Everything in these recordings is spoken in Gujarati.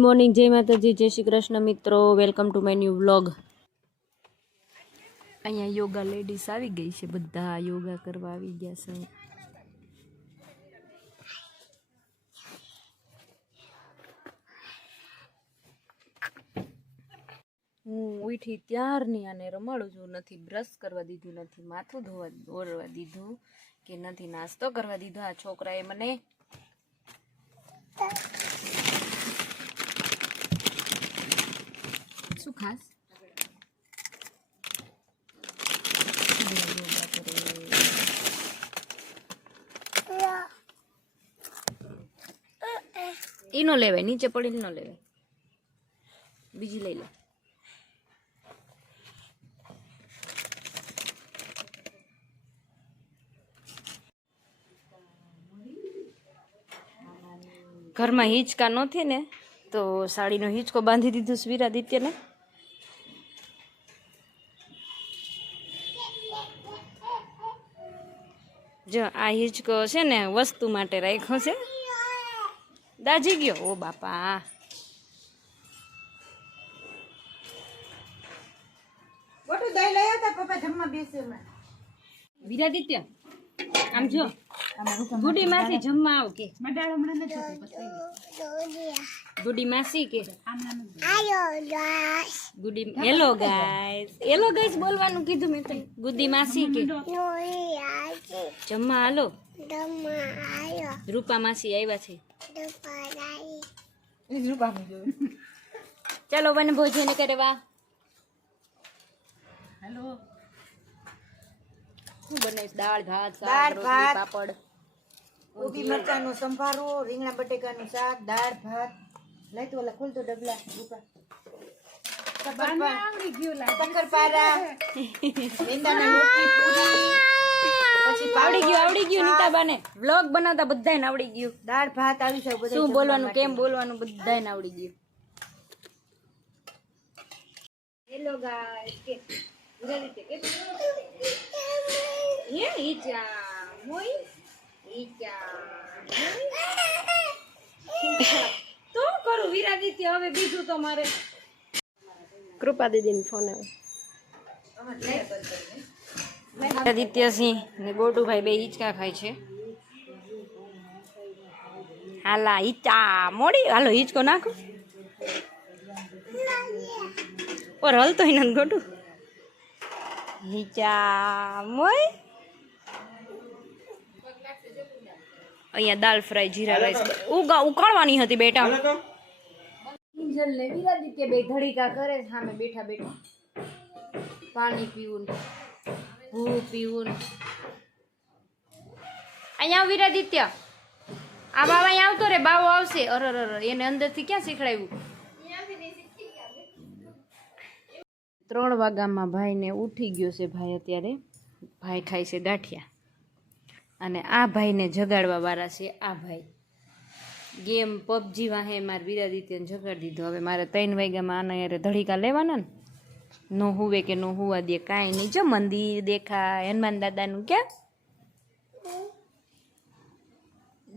મોર્નિંગ, જય માતાજી, જય શ્રી કૃષ્ણ મિત્રો, welcome to my new vlog. અહીંયા યોગા લેડીઝ આવી ગઈ છે, બધા યોગા કરવા આવી ગયા છે। હું ઉઠી ત્યારની આને રમાડું છું, નથી બ્રશ કરવા દીધું, નથી માથું ધોવા દીધું કે નથી નાસ્તો કરવા દીધો। આ છોકરાએ મને શું ખાસ ઈ નો લેવાય, નીચે પડીને ન લેવાય, બીજી લઈ લે। ઘરમાં હિંચકા નથી ને તો સાડીનો હિંચકો બાંધી દીધું વીરાદિત્યને। જો આ હિંચકો છે ને વસ્તુ માટે રાખ્યો છે। દાજી ગયો, ઓ બાપા, વીરાદિત્ય આમ જો, ગુડી માસી જમવા આવ કે ગુડી માસી કે ગુડી હેલો ગાઈસ બોલવાનું કીધું મેં તને। ગુડી માસી કે જમવા હાલો, રૂપા માસી આવ્યા છે। ચાલો બને ભોજન કરવા। હેલો, શું બનાવીશ? દાળ ભાત, પાપડ, કોબી મરચાંનો સંભારો, રીંગણા બટેકાનું શાક, દાળ ભાત। લઈ તો ઓલા ખોલ તો ડબલા રૂપા, શક્કરપારા, મેંદાના લોટની પૂરી, પછી આવડી ગયું નીતાબાને વ્લોગ બનાવતા બધાને આવડી ગયું। દાળ ભાત આવી છે, શું બોલવાનું, કેમ બોલવાનું, બધાને આવડી ગયું। હેલો ગાઈસ કે વિરાદિત્ય કે હે ઈચા મોઈ ઈચા તો કરું વિરાદિત્ય। હવે બીજું તો મારે કૃપા દીદીનો ફોન આવ્યો। આદિત્યસિંહ ને ગોટુભાઈ બે હિંચકા ખાય છે। હાલા હિંચા મોડી, હાલો હિંચકો નાખો, ઓર હલતો નથી ગોટુ, હિંચા મોય। અહીંયા દાલ ફ્રાય, જીરા રાઈસ ઉકાળવાની હતી બેટા। કિંજલ ને વિરાદિત્ય બે ધડીકા કરે સામે બેઠા બેઠા, પાણી પીવું, ભૂ પીવું। અહીંયા વિરાદિત્ય, આ બાવા અહીંયા આવતો રે, બાવો આવશે। અરર એને અંદરથી ક્યાં શીખડાવ્યું? 3 વાગ્યામાં ભાઈને ઉઠી ગયો છે। ભાઈ અત્યારે ભાઈ ખાય છે ગાંઠિયા, અને આ ભાઈને જગાડવા વાળા છે આ ભાઈ। ગેમ પબજી વાહે મારે વિરાદિત્યને જગાડી દીધો। હવે મારે 3 વાગ્યામાં આના યારે ધડીકા લેવાના ને, નો હુવે કે નો હુવા દે કાંઈ નહીં। જો મંદિર દેખાય, હનુમાન દાદાનું ક્યાં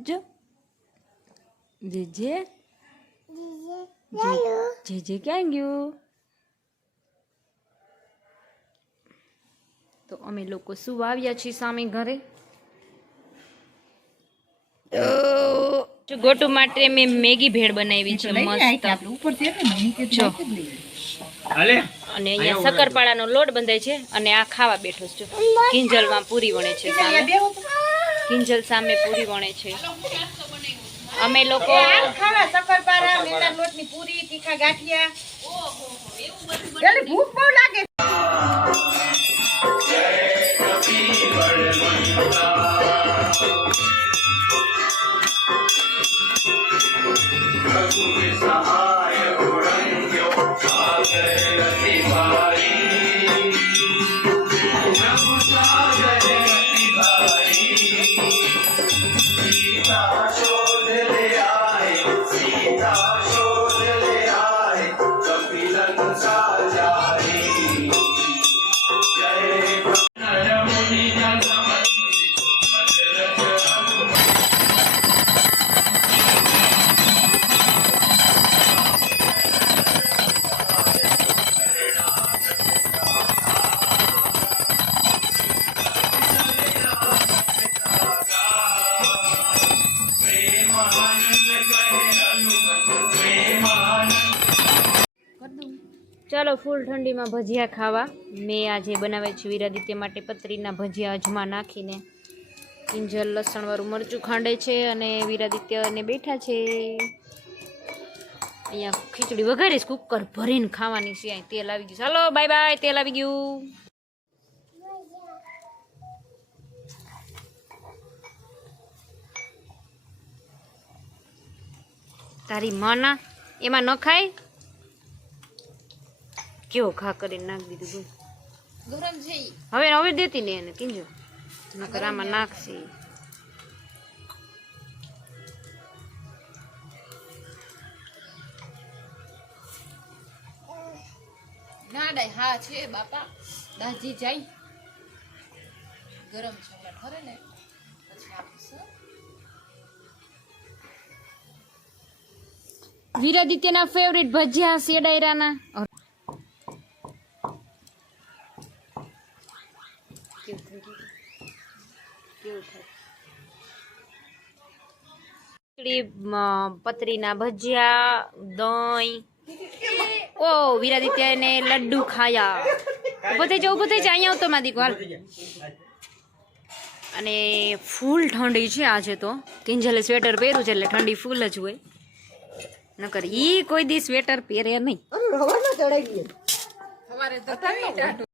જો જે ક્યાં ગયું? તો અમે લોકો શું આવ્યા છીએ સામે ઘરે। ગોટુ માટે મેં મેગી ભેળ બનાવી છે મસ્ત, જો અને અહીંયા શક્કરપાળાનો લોટ બંધાય છે, અને આ ખાવા બેઠો છે। કિંજલમાં પૂરી વણે છે, કિંજલ સામે પૂરી વણે છે। અમે લોકો ખાવા શક્કરપારા, મેંદાના લોટની પૂરી, તીખા ગાંઠિયા। ભૂખ બહુ લાગે। ચાલો ફૂલ ઠંડીમાં ભજીયા ખાવા. મેં આજે બનાવે છે વીરાદિત્ય માટે પતરીના ભજીયા અજમા નાખીને. કિંજલ લસણવાળું મરચું ખાંડે છે અને વીરાદિત્યને બેઠા છે. અહીંયા ખીચડી વઘારીશ, કુકર ભરીને ખાવાની છે. અહીં તેલ આવી ગયું. ચાલો બાય બાય, તેલ આવી ગયું. તારી માના એમાં ન ખાય. કેવો ઘા કરીને નાખી દીધું. ગરમ છે હવે હવે દેતી ને એને કિંજો નકર આમાં નાખશે. ના ડાય હા છે બાપા, દાજી જાય ગરમ છે ઠરે ને પછી આપીશ. વીરાદિત્યના ફેવરિટ ભજીયા શેડાયરાના. પતરીના ભજીયા, દહીં. ઓ વીરાદિત્યને લડ્ડુ ખાયા. ઉભો થઈ જા, ઉભો થઈ જા, અહીંયા આવતો માદી હાલ. અને ફૂલ ઠંડી છે આજે તો. કિંજલે સ્વેટર પહેર્યું છે એટલે ઠંડી ફૂલ જ હોય. નકર ઈ કોઈ દી સ્વેટર પહેરે નહીં. સવારે તો